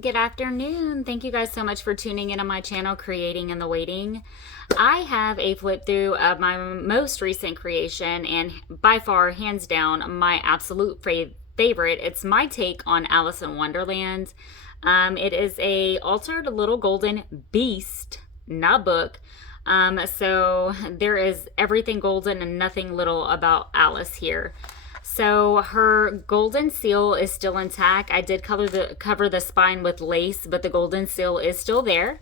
Good afternoon. Thank you guys so much for tuning in on my channel, Creating in the Waiting. I have a flip through of my most recent creation and by far, hands down, my absolute favorite. It's my take on Alice in Wonderland. It is a altered little golden beast, not book. So there is everything golden and nothing little about Alice here. So her golden seal is still intact. I did cover the spine with lace, but the golden seal is still there.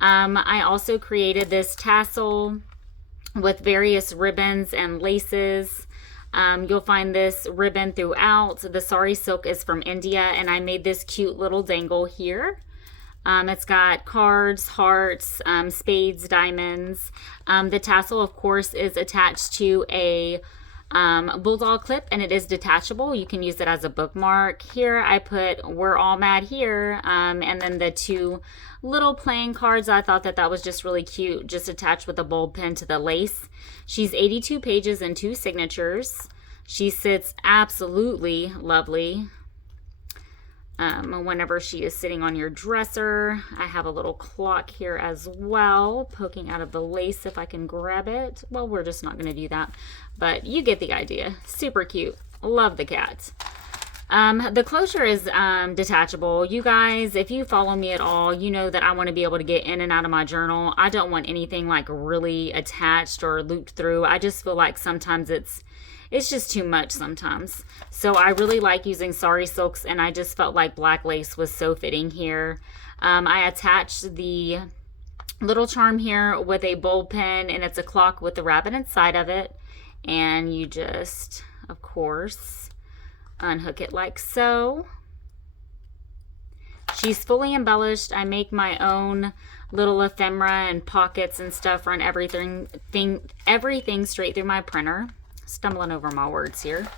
I also created this tassel with various ribbons and laces. You'll find this ribbon throughout. The sari silk is from India, and I made this cute little dangle here. It's got cards, hearts, spades, diamonds. The tassel, of course, is attached to a bulldog clip, and it is detachable. You can use it as a bookmark. Here I put "We're All Mad Here," and then the two little playing cards. I thought that was just really cute, just attached with a bulb pin to the lace. She's 82 pages and 2 signatures. She sits absolutely lovely whenever she is sitting on your dresser. I have a little clock here as well, poking out of the lace if I can grab it. Well, we're just not going to do that, but you get the idea. Super cute. Love the cat. The closure is detachable. You guys, if you follow me at all, you know that I want to be able to get in and out of my journal. I don't want anything like really attached or looped through. I just feel like sometimes it's just too much sometimes. So I really like using sari silks, and I just felt like black lace was so fitting here. I attached the little charm here with a bulb pin, and it's a clock with the rabbit inside of it. And you just, of course, unhook it like so. She's fully embellished. I make my own little ephemera and pockets and stuff, run everything straight through my printer. Stumbling over my words here.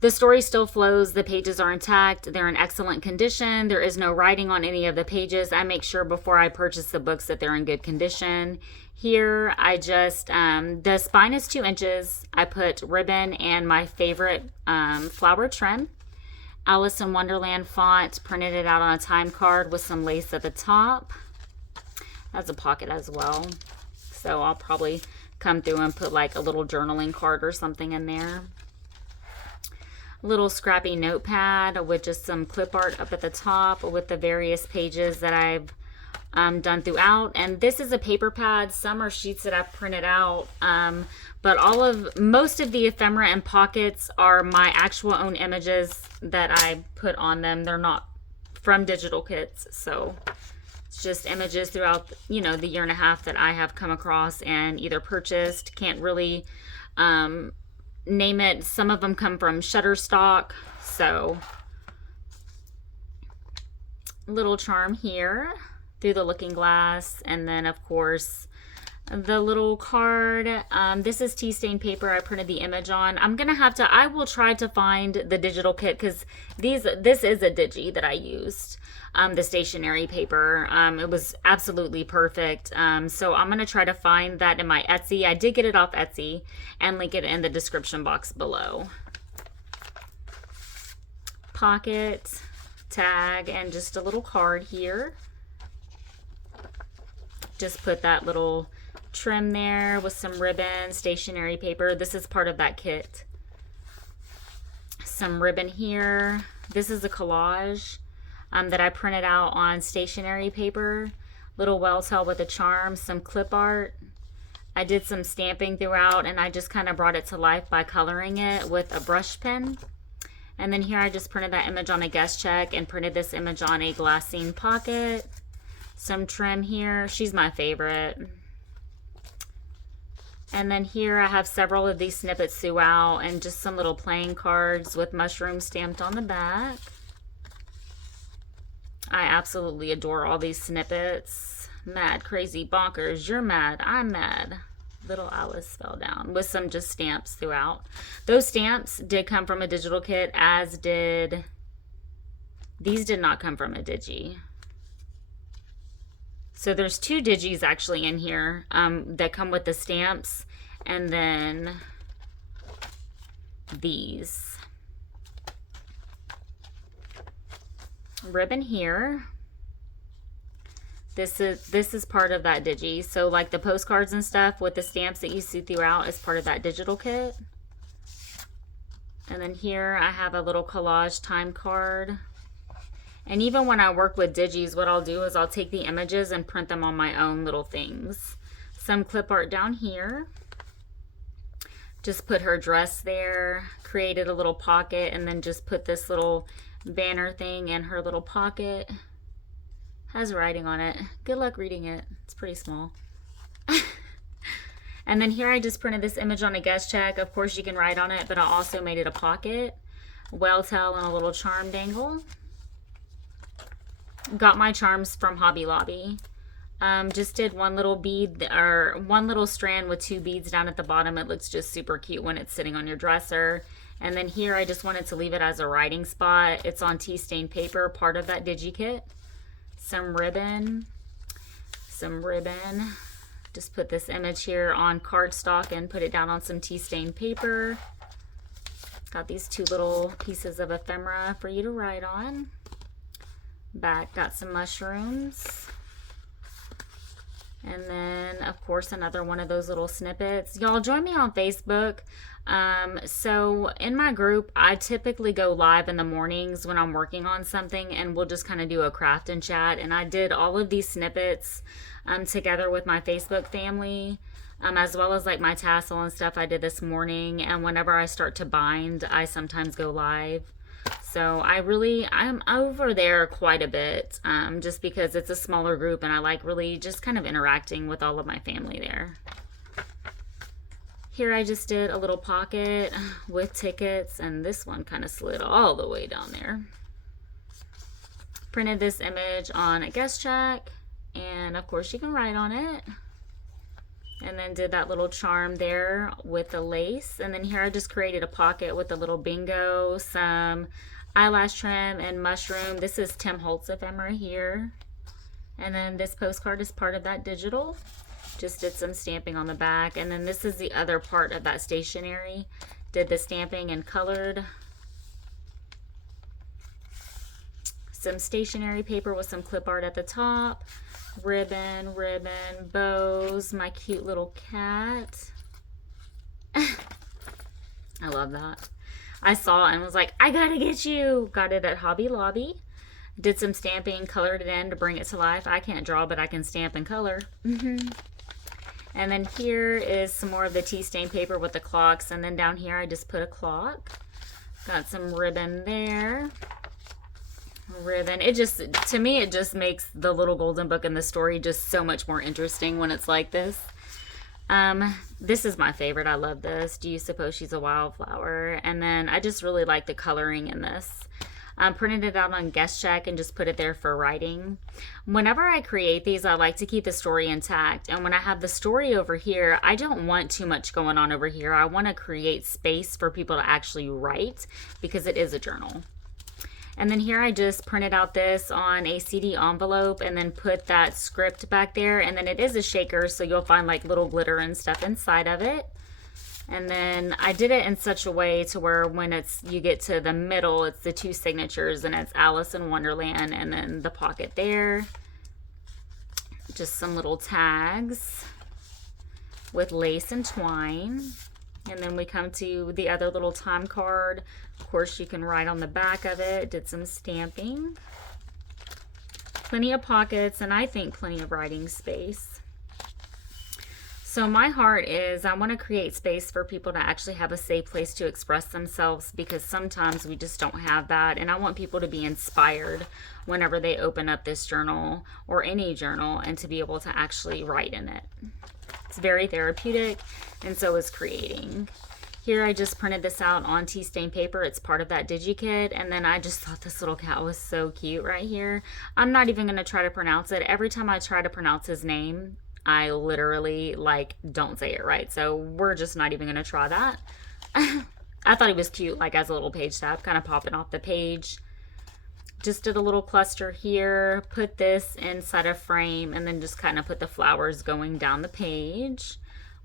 The story still flows. The pages are intact. They're in excellent condition. There is no writing on any of the pages. I make sure before I purchase the books that they're in good condition. Here, I just, the spine is 2 inches. I put ribbon and my favorite flower trim. Alice in Wonderland font, printed it out on a time card with some lace at the top. That's a pocket as well. So I'll probably come through and put like a little journaling card or something in there. Little scrappy notepad with just some clip art up at the top with the various pages that I've done throughout. And this is a paper pad. Some are sheets that I've printed out. But most of the ephemera and pockets are my actual own images that I put on them. They're not from digital kits. So it's just images throughout, the year and a half that I have come across and either purchased. Can't really name it. Some of them come from Shutterstock. So, little charm here through the looking glass. And then, of course, the little card. This is tea stain paper I printed the image on. I will try to find the digital kit because this is a digi that I used. The stationery paper. It was absolutely perfect. So I'm going to try to find that in my Etsy. I did get it off Etsy and link it in the description box below. Pocket, tag, and just a little card here. Just put that little trim there with some ribbon, stationery paper. This is part of that kit. Some ribbon here. This is a collage that I printed out on stationery paper. Little well tail with a charm, some clip art. I did some stamping throughout, and I just kind of brought it to life by coloring it with a brush pen. And then here I just printed that image on a guest check and printed this image on a glassine pocket. Some trim here. She's my favorite. And then here I have several of these snippets throughout and just some little playing cards with mushrooms stamped on the back. I absolutely adore all these snippets. Mad, crazy, bonkers. You're mad. I'm mad. Little Alice fell down with some just stamps throughout. Those stamps did come from a digital kit, as did these. Did not come from a digi. So there's 2 digis actually in here that come with the stamps, and then these. ribbon here. This is part of that digi. So like the postcards and stuff with the stamps that you see throughout is part of that digital kit. And then here I have a little collage time card. And even when I work with digis, what I'll do is I'll take the images and print them on my own little things. Some clip art down here. Just put her dress there, created a little pocket, and then just put this little banner thing in her little pocket. Has writing on it. Good luck reading it. It's pretty small. And then here I just printed this image on a guest check. Of course you can write on it, but I also made it a pocket, well tell, and a little charm dangle. Got my charms from Hobby Lobby. Just did one little bead, or one little strand with 2 beads down at the bottom. It looks just super cute when it's sitting on your dresser. And then here I just wanted to leave it as a writing spot. It's on tea stained paper, part of that digi kit. Some ribbon. Just put this image here on cardstock and put it down on some tea stained paper. Got these 2 little pieces of ephemera for you to write on. Back got some mushrooms. And then, of course, another one of those little snippets. Y'all join me on Facebook. So in my group, I typically go live in the mornings when I'm working on something, and we'll just kind of do a craft and chat. And I did all of these snippets together with my Facebook family, as well as like my tassel and stuff I did this morning. And whenever I start to bind, I sometimes go live. So I'm over there quite a bit, just because it's a smaller group and I like really just kind of interacting with all of my family there. Here I just did a little pocket with tickets, and this one kind of slid all the way down there. Printed this image on a guest check, and of course you can write on it. And then did that little charm there with the lace. And then here I just created a pocket with a little bingo, some eyelash trim, and mushroom. This is Tim Holtz ephemera here. And then this postcard is part of that digital. Just did some stamping on the back. And then this is the other part of that stationery. Did the stamping and colored. Some stationery paper with some clip art at the top. Ribbon, bows, my cute little cat. I love that. I saw it and was like, I gotta get you. Got it at Hobby Lobby. Did some stamping, colored it in to bring it to life. I can't draw, but I can stamp and color. And then here is some more of the tea stain paper with the clocks. And then down here, I just put a clock. Got some ribbon there. Ribbon. It just, to me, it just makes the little golden book and the story just so much more interesting when it's like this. This is my favorite. I love this. Do you suppose she's a wildflower? And then I just really like the coloring in this. Printed it out on guest check and just put it there for writing. Whenever I create these, I like to keep the story intact. And when I have the story over here, I don't want too much going on over here. I want to create space for people to actually write because it is a journal. And then here I just printed out this on a CD envelope and then put that script back there. And then it is a shaker, so you'll find like little glitter and stuff inside of it. And then I did it in such a way to where when you get to the middle, it's the 2 signatures and it's Alice in Wonderland, and then the pocket there. Just some little tags with lace and twine. And then we come to the other little time card. Of course, you can write on the back of it. Did some stamping. Plenty of pockets, and I think plenty of writing space. So my heart is I want to create space for people to actually have a safe place to express themselves, because sometimes we just don't have that. And I want people to be inspired whenever they open up this journal or any journal, and to be able to actually write in it. It's very therapeutic, and so is creating. Here I just printed this out on tea stain paper. It's part of that digi kit. And then I just thought this little cat was so cute right here. I'm not even going to try to pronounce it. Every time I try to pronounce his name, I literally don't say it right. So we're just not even going to try that. I thought he was cute, like as a little page tab, kind of popping off the page. Just did a little cluster here, put this inside a frame, and then just kind of put the flowers going down the page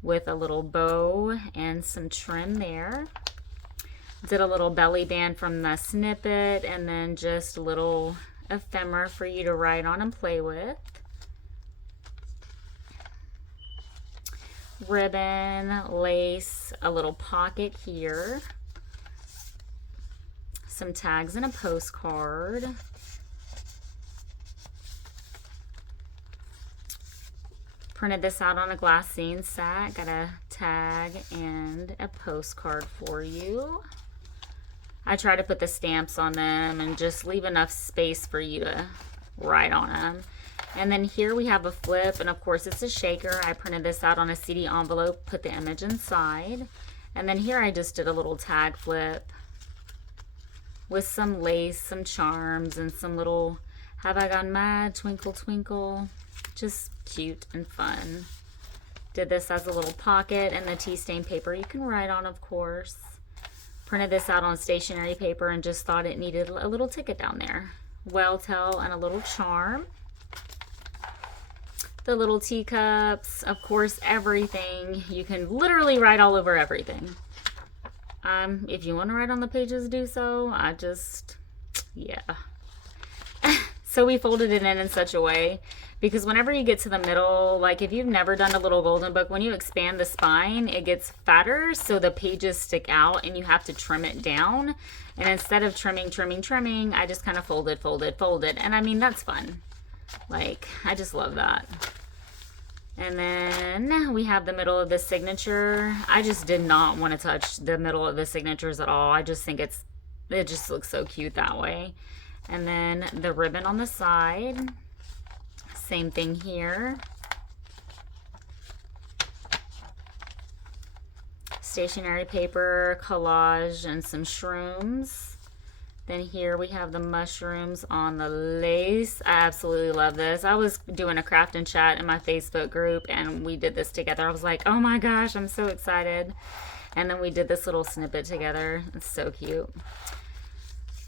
with a little bow and some trim there. Did a little belly band from the snippet, and then just little ephemera for you to write on and play with. Ribbon, lace, a little pocket here. Some tags and a postcard. Printed this out on a glassine set. Got a tag and a postcard for you. I try to put the stamps on them and just leave enough space for you to write on them. And then here we have a flip, and of course it's a shaker. I printed this out on a CD envelope, put the image inside. And then here I just did a little tag flip with some lace, some charms, and some little "Have I Gone Mad?" Twinkle Twinkle. Just cute and fun. Did this as a little pocket, and the tea stain paper you can write on, of course. Printed this out on stationery paper and just thought it needed a little ticket down there. Well tell and a little charm. The little teacups, of course, everything. You can literally write all over everything. If you want to write on the pages, do so. Yeah. So we folded it in such a way, because whenever you get to the middle, like if you've never done a little golden book, when you expand the spine, it gets fatter, so the pages stick out and you have to trim it down. And instead of trimming, I just kind of folded. And I mean, that's fun. Like, I just love that. And then we have the middle of the signature. I just did not want to touch the middle of the signatures at all. I just think it just looks so cute that way. And then the ribbon on the side. Same thing here. Stationery paper, collage, and some shrooms. Then here we have the mushrooms on the lace. I absolutely love this. I was doing a craft and chat in my Facebook group, and we did this together. I was like, oh my gosh, I'm so excited. And then we did this little snippet together. It's so cute.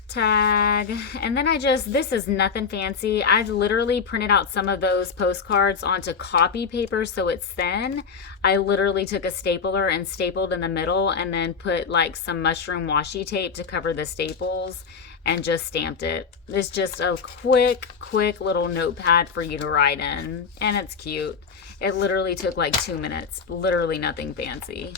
Tag. And then this is nothing fancy. I literally printed out some of those postcards onto copy paper so it's thin. I literally took a stapler and stapled in the middle, and then put like some mushroom washi tape to cover the staples, and just stamped it. It's just a quick little notepad for you to write in, and it's cute. It literally took like 2 minutes. Literally nothing fancy.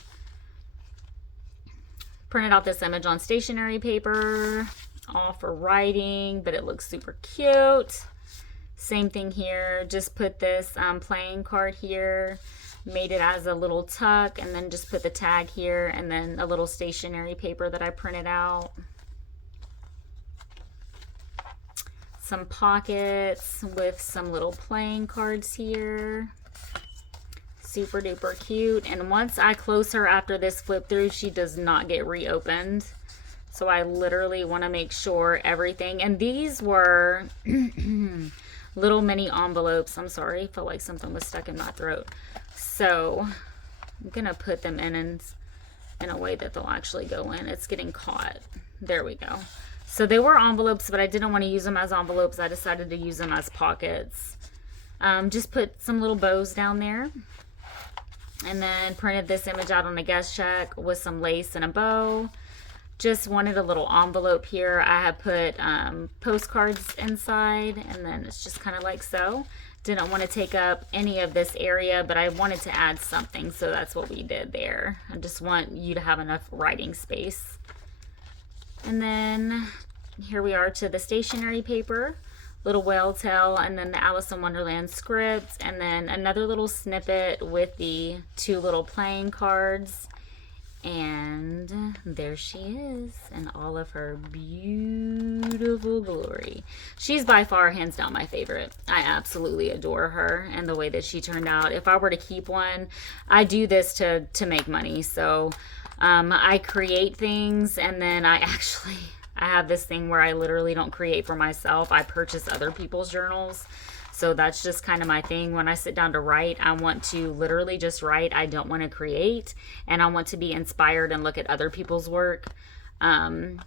Printed out this image on stationery paper, all for writing, but it looks super cute. Same thing here. Just put this playing card here, made it as a little tuck, and then just put the tag here, and then a little stationery paper that I printed out. Some pockets with some little playing cards here. Super duper cute. And once I close her after this flip through, she does not get reopened. So I literally want to make sure everything, and these were little mini envelopes. I'm sorry, I felt like something was stuck in my throat. So I'm gonna put them in a way that they'll actually go in. It's getting caught. There we go. So they were envelopes, but I didn't want to use them as envelopes. I decided to use them as pockets. Just put some little bows down there. And then printed this image out on a guest check with some lace and a bow. Just wanted a little envelope here. I have put postcards inside, and then it's just kind of like so. Didn't want to take up any of this area, but I wanted to add something, so that's what we did there. I just want you to have enough writing space. And then here we are to the stationery paper, little whale tail, and then the Alice in Wonderland script, and then another little snippet with the 2 little playing cards. And there she is in all of her beautiful glory. She's by far, hands down, my favorite. I absolutely adore her and the way that she turned out. If I were to keep one, I do this to make money. So I create things, and then I have this thing where I literally don't create for myself. I purchase other people's journals. So that's just kind of my thing. When I sit down to write, I want to literally just write. I don't want to create, and I want to be inspired and look at other people's work. Yeah,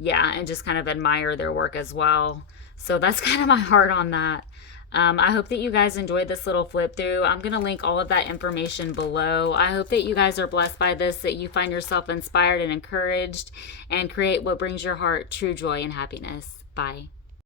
and just kind of admire their work as well. So that's kind of my heart on that. I hope that you guys enjoyed this little flip through. I'm going to link all of that information below. I hope that you guys are blessed by this, that you find yourself inspired and encouraged, and create what brings your heart true joy and happiness. Bye.